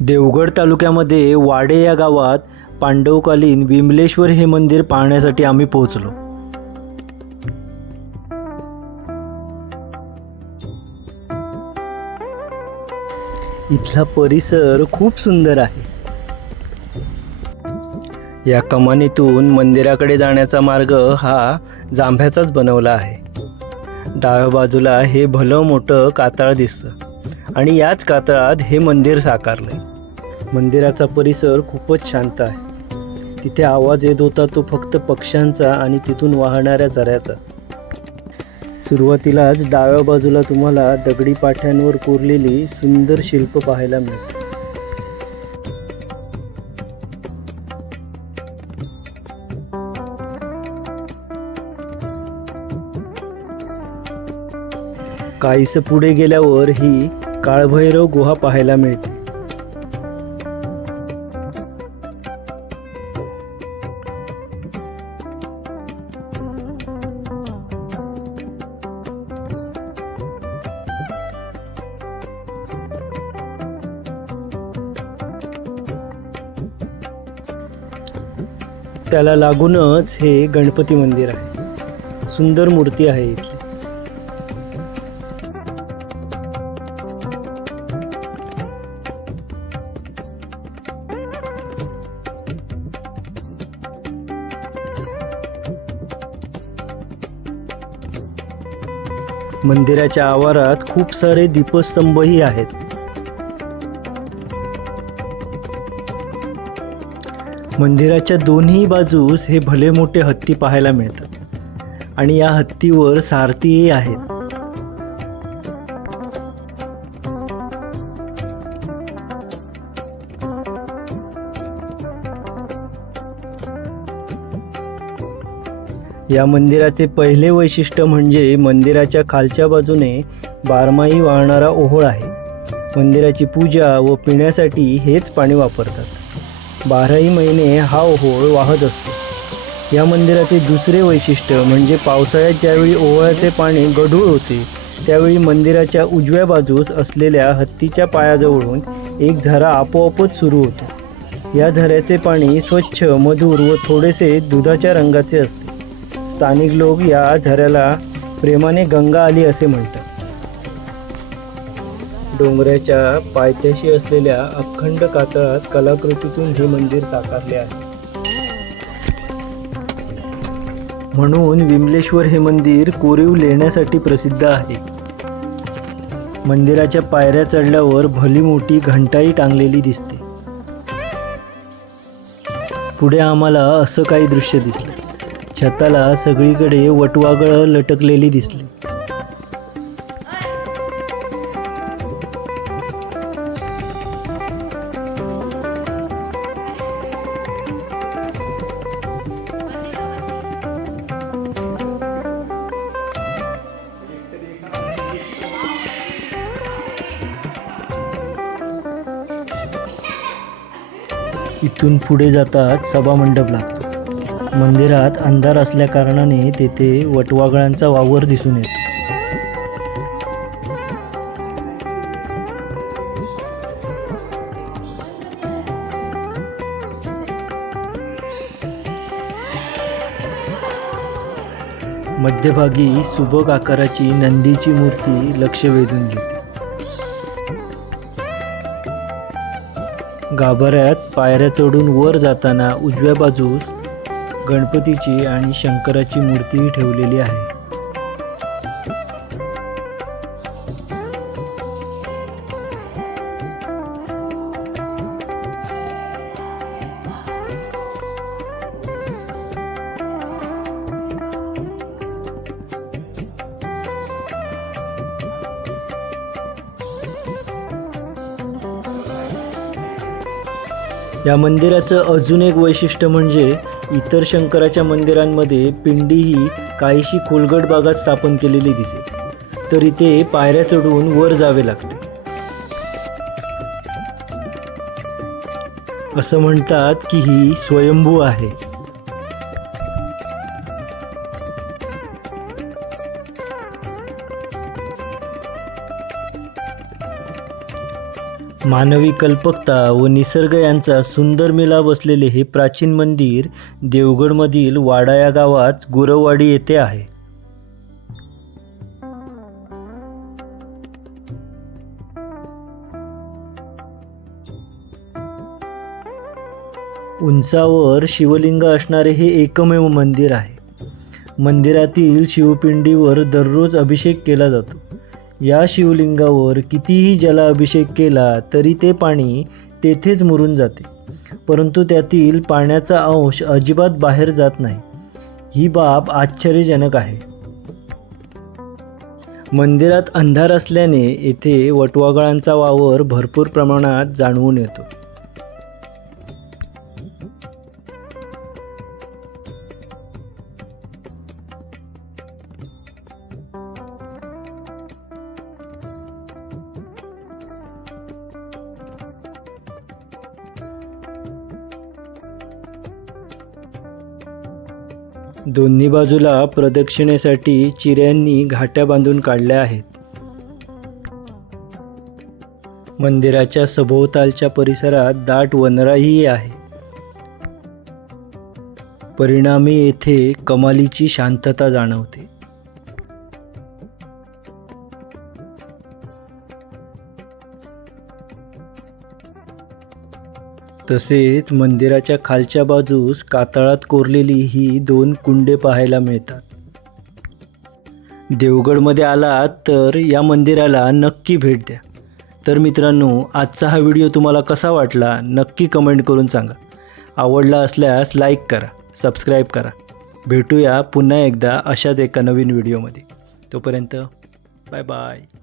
देवगड तालुक्यामध्ये वाडे या गावात पांडवकालीन विमलेश्वर हे मंदिर पाहण्यासाठी आम्ही पोहोचलो. इथला परिसर खूप सुंदर आहे. या कमानीतून मंदिराकडे जाण्याचा मार्ग हा जांभ्याचाच बनवला आहे. डाव्या बाजूला हे भलं मोठं कातळ दिसतं. आणि याच कातळात हे मंदिर साकारले मंदिराचा परिसर खूपच शांत आहे. तिथे आवाज येत होता तो फक्त पक्ष्यांचा आणि तिथून वाहणाऱ्या झऱ्याचा सुरुवातीलाच डाव्या बाजूला तुम्हाला दगडी पाठ्यांवर कोरलेली सुंदर शिल्प पाहायला मिळते. काहीसं पुढे गेल्यावर ही काळभैरव गुहा पाहायला मिळते. त्याला लागूनच हे गणपती मंदिर आहे. सुंदर मूर्ती आहे इथली. मंदिराच्या आवारात खूप सारे दीपस्तंभही आहेत. मंदिराच्या दोन्ही बाजूस हे भले मोठे हत्ती पाहायला मिळतात. आणि या हत्तीवर सारथीही आहेत. या मंदिराचे पहिले वैशिष्ट्य म्हणजे मंदिराच्या खालच्या बाजूने बारमाही वाहणारा ओहोळ आहे. मंदिराची पूजा व पिण्यासाठी हेच पाणी वापरतात. बाराही महिने हा ओहोळ वाहत असतो. या मंदिराचे दुसरे वैशिष्ट्य म्हणजे पावसाळ्यात ज्यावेळी ओहोळाचे पाणी गढूळ होते त्यावेळी मंदिराच्या उजव्या बाजूस असलेल्या हत्तीच्या पायाजवळून एक झरा आपोआपच सुरू होतो. या झऱ्याचे पाणी स्वच्छ मधुर व थोडेसे दुधाच्या रंगाचे असते. स्थानिक लोक या झऱ्याला प्रेमाने गंगा आली असे म्हणतात. डोंगराच्या पायथ्याशी असलेल्या अखंड कातळात कलाकृतीतून हे मंदिर साकारले आहे. म्हणून विमलेश्वर हे मंदिर कोरीव लेण्यासाठी प्रसिद्ध आहे. मंदिराच्या पायऱ्या चढल्यावर भली मोठी घंटाई टांगलेली दिसते. पुढे आम्हाला असं काही दृश्य दिसलं. छताला सगळीकडे वटवागळ लटकलेली दिसली. इथून पुढे जातात सभामंडप लागतो. मंदिरात अंधार असल्या कारणाने तेथे वटवागळांचा वावर दिसून येतो. मध्यभागी सुबक आकाराची नंदीची मूर्ती लक्ष वेधून घेते. गाभाऱ्यात पायऱ्या चढून वर जाताना उजव्या बाजूस गणपतीची आणि शंकराची मूर्तीही ठेवलेली आहे. या मंदिराचं अजून एक वैशिष्ट्य म्हणजे इतर शंकराच्या मंदिरांमध्ये पिंडी ही काहीशी खोलगट भागात स्थापन केलेली दिसेल तर इथे पायऱ्या चढून वर जावे लागते. असं म्हणतात की ही स्वयंभू आहे. मानवी कल्पकता व निसर्ग यांचा सुंदर मिलाप असलेले हे प्राचीन मंदिर देवगडमधील वाडा या गावात गुरववाडी येथे आहे. उंचावर शिवलिंग असणारे हे एकमेव मंदिर आहे. मंदिरातील शिवपिंडीवर दररोज अभिषेक केला जातो. या शिवलिंगावर कितीही जलाभिषेक केला तरी ते पाणी तेथेच मुरून जाते. परंतु त्यातील पाण्याचा अंश अजिबात बाहेर जात नाही. ही बाब आश्चर्यजनक आहे. मंदिरात अंधार असल्याने येथे वटवागळांचा वावर भरपूर प्रमाणात जाणवून येतो. दोन्ही बाजूला प्रदक्षिणेसाठी चिऱ्यांनी घाट्या बांधून काढल्या आहेत. मंदिराच्या सभोवतालच्या परिसरात दाट वनराईही आहे. परिणामी येथे कमालीची शांतता जाणवते. तसेच मंदिराच्या खालच्या बाजूस कातळात कोरलेली ही दोन कुंडे पाहायला मिळतात. देवगडमध्ये आलात तर या मंदिराला नक्की भेट द्या. तर मित्रांनो आजचा हा व्हिडिओ तुम्हाला कसा वाटला नक्की कमेंट करून सांगा. आवडला असल्यास लाईक करा सबस्क्राईब करा. भेटूया पुन्हा एकदा अशाच एका नवीन व्हिडिओमध्ये. तोपर्यंत बाय बाय.